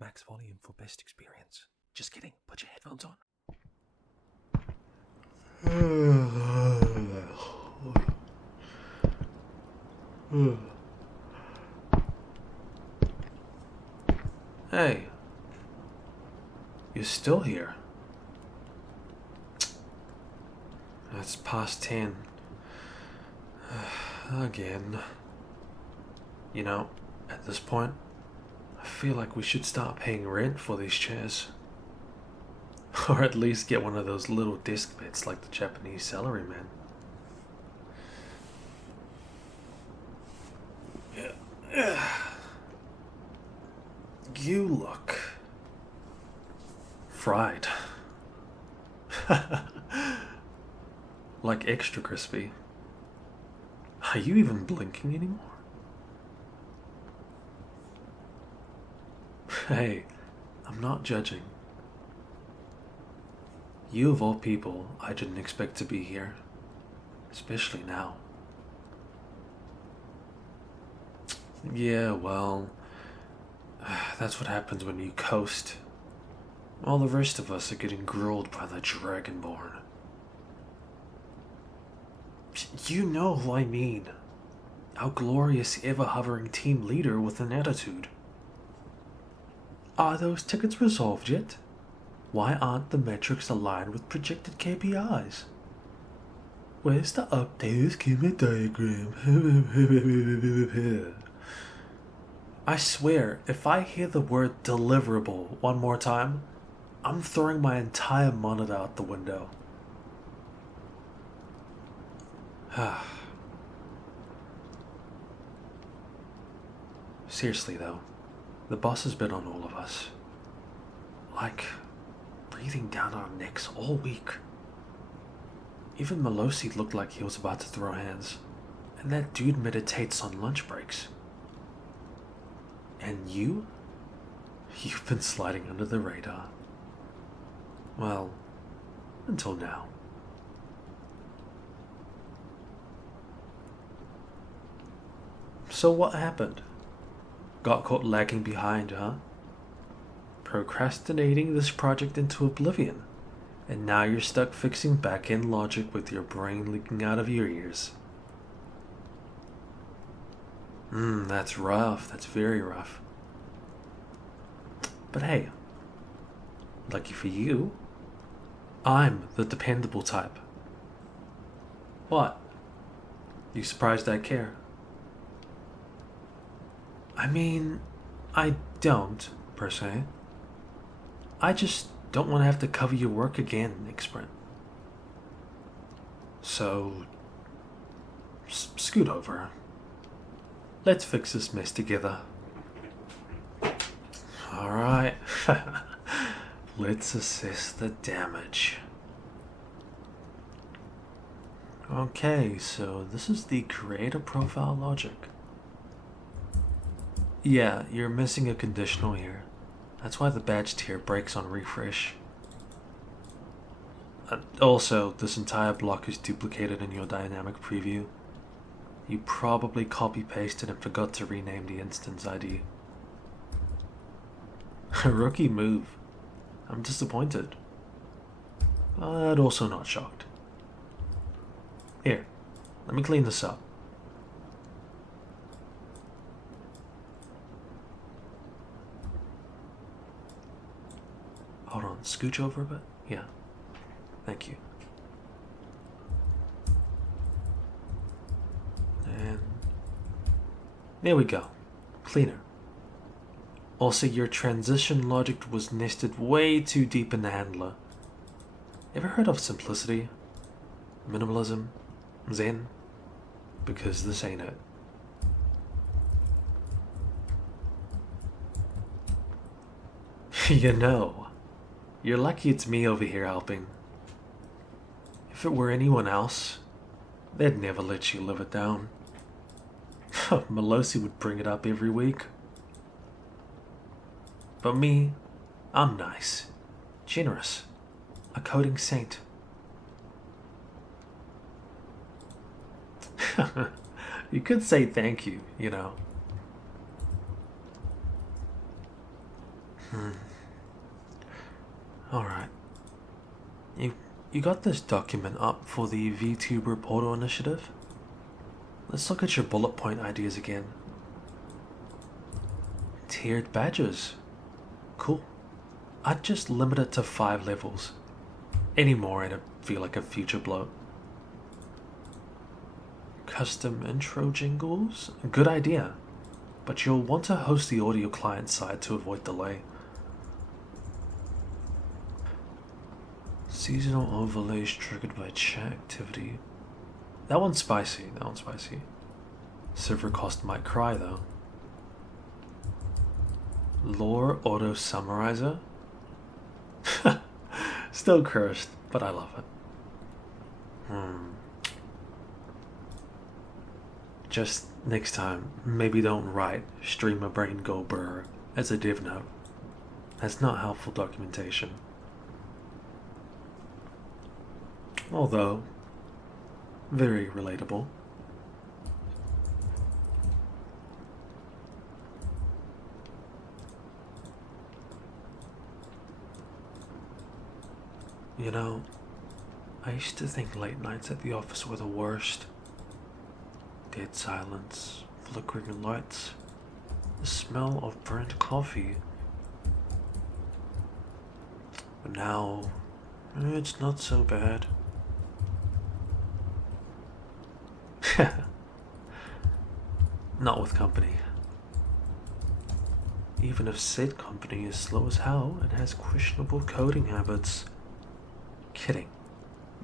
Max volume for best experience. Just kidding, put your headphones on. Hey, you're still here. It's past 10. Again. You know, at this point, I feel like we should start paying rent for these chairs. Or at least get one of those little desk beds like the Japanese salaryman. Yeah. You look fried. Like extra crispy. Are you even blinking anymore? Hey, I'm not judging. You of all people, I didn't expect to be here. Especially now. Yeah, well, that's what happens when you coast. All the rest of us are getting grilled by the Dragonborn. You know who I mean. Our glorious, ever-hovering team leader with an attitude. Are those tickets resolved yet? Why aren't the metrics aligned with projected KPIs? Where's the updated schema diagram? I swear, if I hear the word deliverable one more time, I'm throwing my entire monitor out the window. Seriously though, the boss has been on all of us. Like, breathing down our necks all week. Even Melosi looked like he was about to throw hands. And that dude meditates on lunch breaks. And you? You've been sliding under the radar. Well, until now. So what happened? Got caught lagging behind, huh? Procrastinating this project into oblivion, and now you're stuck fixing back-end logic with your brain leaking out of your ears. That's rough. That's very rough. But hey, lucky for you, I'm the dependable type. What? You surprised I care? I mean, I don't, per se. I just don't want to have to cover your work again next sprint. So, scoot over. Let's fix this mess together. Alright. Let's assess the damage. Okay, so this is the creator profile logic. Yeah, you're missing a conditional here. That's why the badge tier breaks on refresh. Also, this entire block is duplicated in your dynamic preview. You probably copy-pasted and forgot to rename the instance ID. A rookie move. I'm disappointed. But also not shocked. Here, let me clean this up. Hold on, scooch over a bit? Yeah. Thank you. And there we go. Cleaner. Also, your transition logic was nested way too deep in the handler. Ever heard of simplicity? Minimalism? Zen? Because this ain't it. You know, you're lucky it's me over here helping. If it were anyone else, they'd never let you live it down. Melosi would bring it up every week. But me, I'm nice, generous, a coding saint. You could say thank you, you know. Alright. You got this document up for the VTuber Portal Initiative? Let's look at your bullet point ideas again. Tiered badges. Cool. I'd just limit it to 5 levels. Any more and I'd feel like a future bloat. Custom intro jingles? Good idea. But you'll want to host the audio client side to avoid delay. Seasonal overlays triggered by chat activity. That one's spicy. Server cost might cry though. Lore auto summarizer? Still cursed, but I love it. Just next time, maybe don't write streamer brain go brr as a div note. That's not helpful documentation. Although, very relatable. You know, I used to think late nights at the office were the worst. Dead silence, flickering lights, the smell of burnt coffee. But now, it's not so bad. Not with company. Even if said company is slow as hell and has questionable coding habits. Kidding.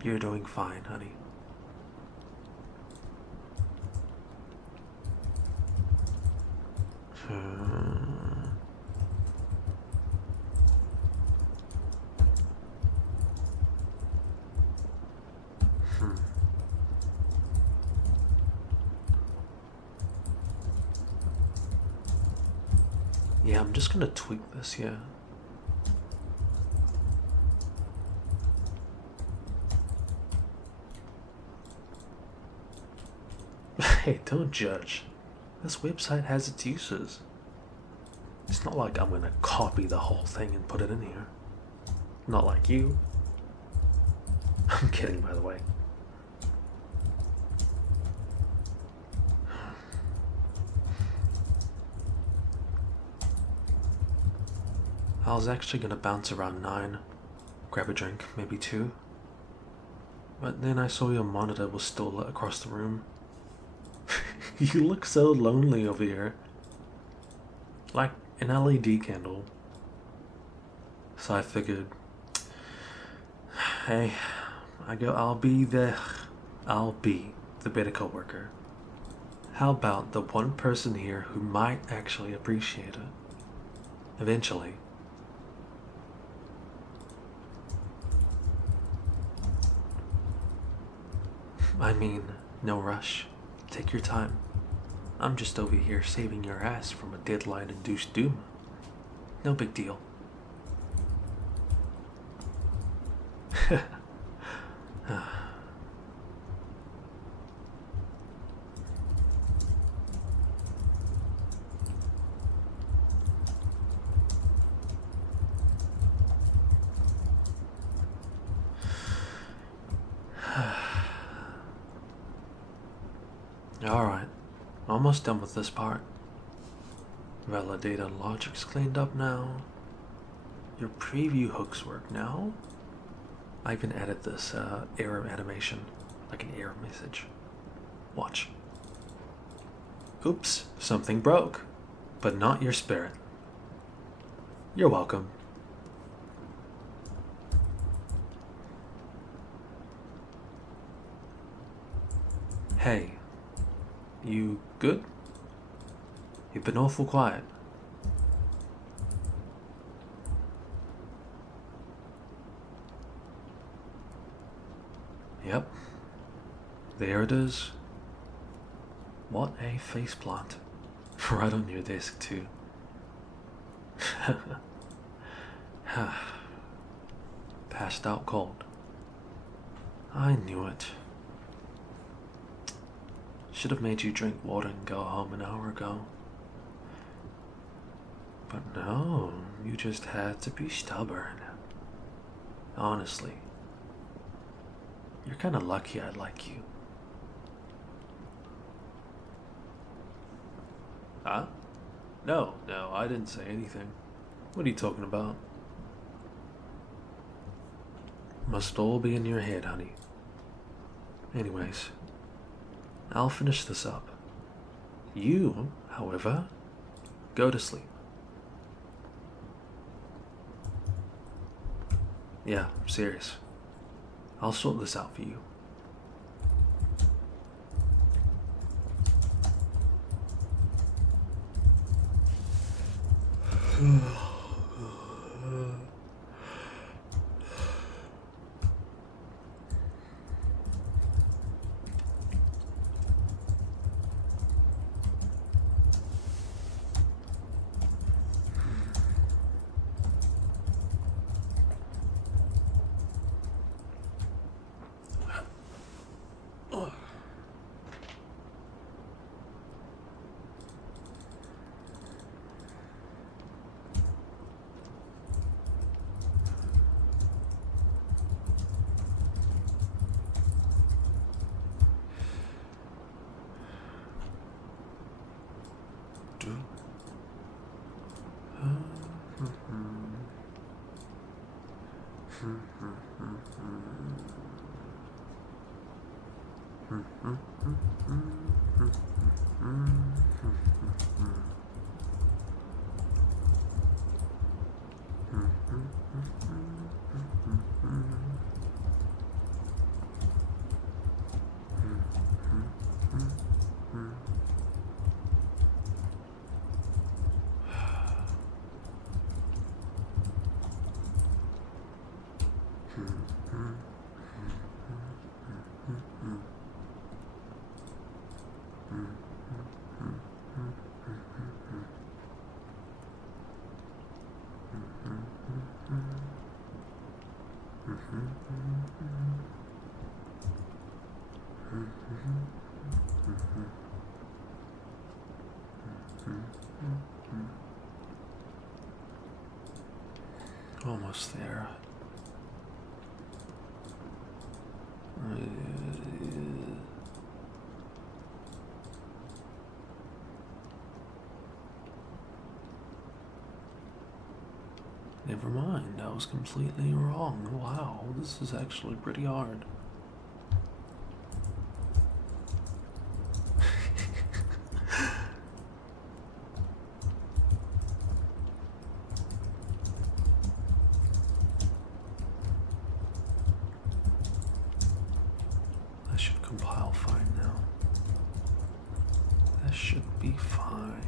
You're doing fine, honey. Yeah, I'm just gonna tweak this here. Hey, don't judge. This website has its uses. It's not like I'm gonna copy the whole thing and put it in here. Not like you. I'm kidding, by the way. I was actually gonna bounce around 9, grab a drink, maybe 2. But then I saw your monitor was still lit across the room. You look so lonely over here. Like an LED candle. So I figured, hey, I'll be the better coworker. How about the one person here who might actually appreciate it? Eventually. I mean, no rush. Take your time. I'm just over here saving your ass from a deadline-induced doom. No big deal. Alright, almost done with this part. Validated logic's cleaned up now. Your preview hooks work now. I even added this error animation, like an error message. Watch. Oops, something broke, but not your spirit. You're welcome. Hey. You good? You've been awful quiet. Yep. There it is. What a faceplant. Right on your desk, too. Passed out cold. I knew it. Should have made you drink water and go home an hour ago. But no. You just had to be stubborn. Honestly, you're kind of lucky I like you. Huh? No, I didn't say anything. What are you talking about? Must all be in your head, honey. Anyways, I'll finish this up. You, however, go to sleep. Yeah, I'm serious. I'll sort this out for you. Almost there. Never mind, I was completely wrong. Wow, this is actually pretty hard. That should compile fine now. That should be fine.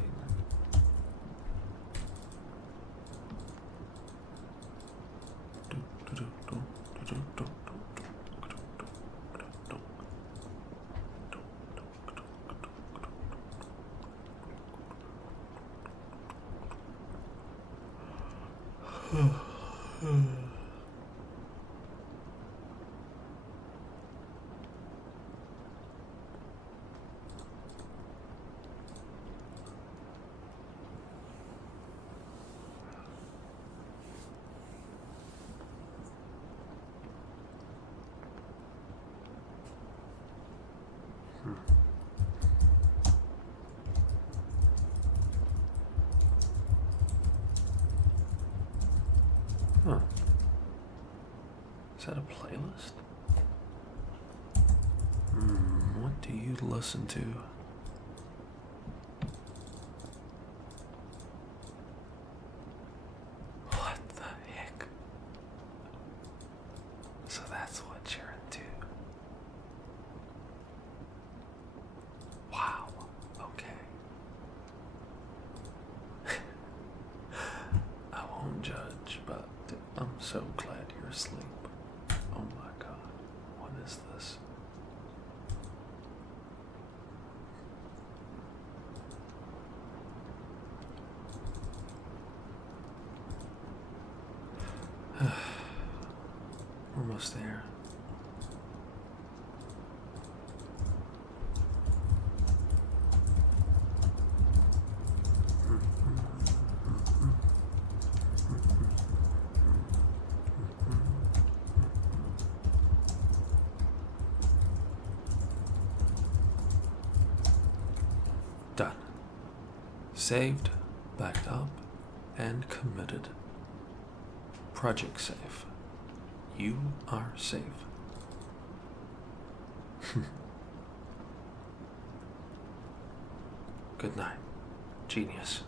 Huh. Is that a playlist? What do you listen to? What the heck? So that's what you're into. Wow. Okay. I won't judge, but I'm so glad you're asleep. Oh my God, what is this? Almost there. saved, backed up, and committed. Project safe. You are safe. Good night, genius.